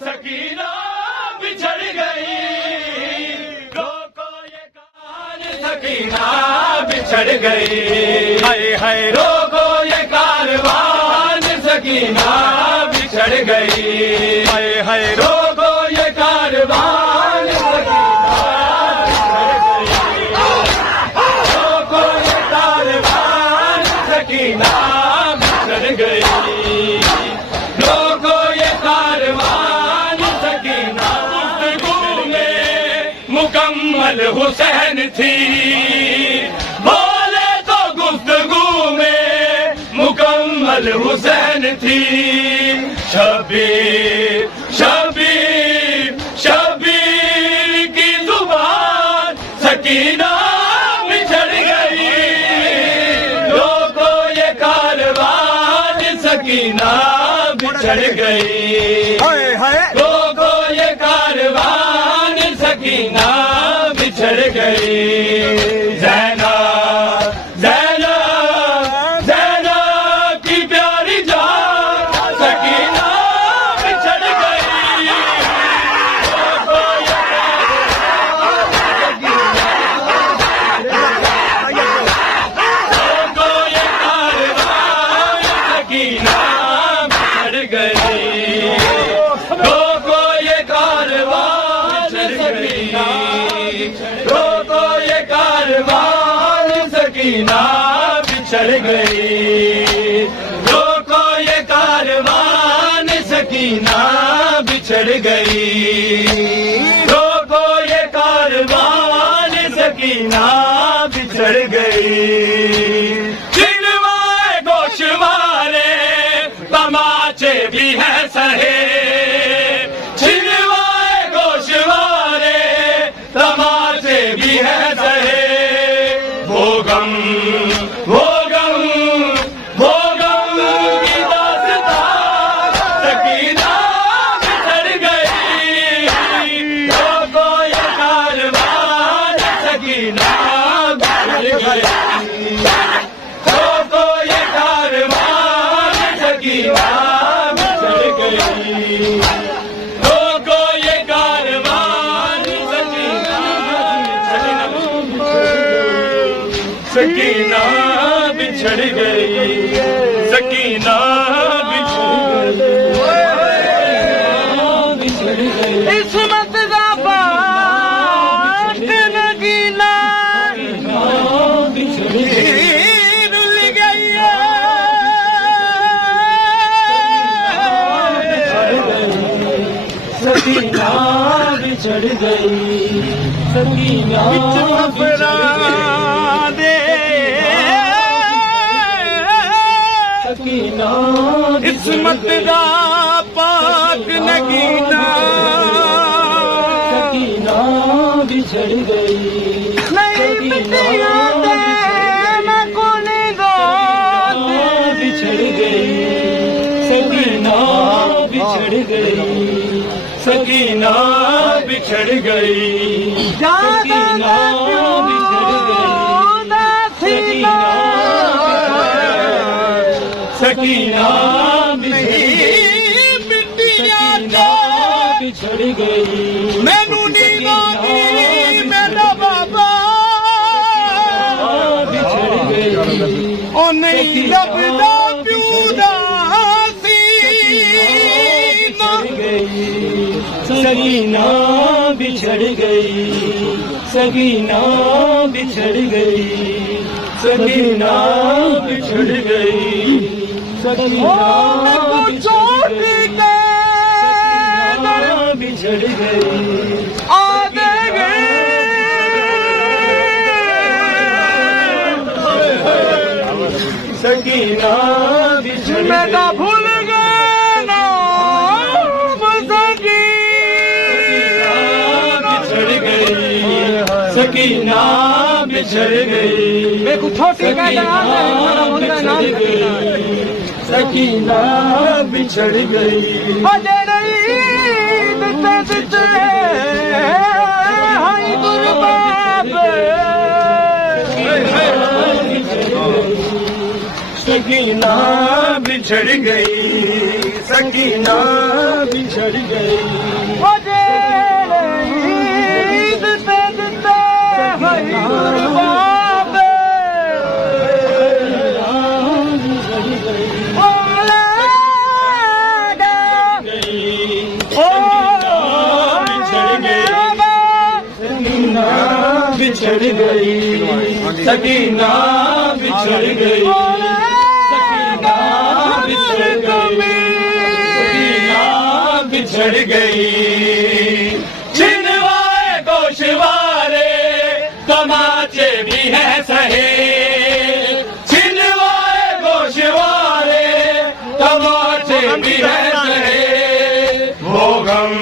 सकीना बिछड़ गई, रोको ये कारवान सकीना बिछड़ गई, हाय हाय रोको ये कारवान सकीना बिछड़ गई, हाय हाय रोको ये कारवान सकीना बिछड़ गई, रोको ये कारवान सकीना गुफ्तगू में मुकम्मल हुसैन थी, बोले तो गुफ्तगू में मुकम्मल हुसैन थी, शबीर शबीर शबीर की जुबान सकीना बिछड़ गई, सकीना बिछड़ गई, रोको ये कारवान सकीना बिछड़ गई, ज़ैना ज़ैना ज़ैना की प्यारी जान सकीना बिछड़ गई, रोको ये कारवान रोको ये कारवान सकीना बिछड़ गई, रोको ये कारवान सकीना बिछड़ गई, रोको ये कारवान सकीना बिछड़ गई, चिलवाए गोशवारे तमाचे भी है सहे, चिलवाए गोशवारे तमाचे भी है सहे, वो गम की दास्तां सकीना बिछड़ गई, रोको ये कारवान सकीना बिछड़ गई, रोको ये कारवान सकीना बिछड़ गई, रोको ये कारवान सकीना बिछड़ गई, सकीना बिछड़ गई, इस्मत दा बाट नगीना बिछड़ गई, रुल गई है, सकीना बिछड़ गई, सकीना बिछड़ दे सकीना इस्मत दा पाक नगीना सकीना बिछड़ गई, नहीं मिटिया दे मैं कोने दो बिछड़ गई, सकीना बिछड़ गई, सकीना बिछड़ गई, सकीना बिछड़ गई, सकीना बिछड़ गई, मैनू नींद मेरा बाबा बिछड़ गई, ओ नहीं लभदा प्यू दा सकीना बिछड़ गई, सकीना बिछड़ गई, सकीना बिछड़ गई, सकीना छोड़ के बिछड़ गई, आ गए सकीना बिछड़ मैं तो गई, भूल गया नाम बिछड़ गई, सकीना बिछड़ गई, मैं कुछ छोटी बिछड़ गई, सकीना बिछड़ गई, हाय गुरबाब सकीना बिछड़ गई, सकीना बिछड़ गई। मुझे ईद पे देते हजूर बाबे बिछड़ गई, सकीना बिछड़ गई, सकीना बिछड़ गई, सकीना बिछड़ गई। छिनवाए गोशवारे तमाचे भी हैं सहे, छिनवाए गोशवारे तमाचे भी हैं सहे। वो गम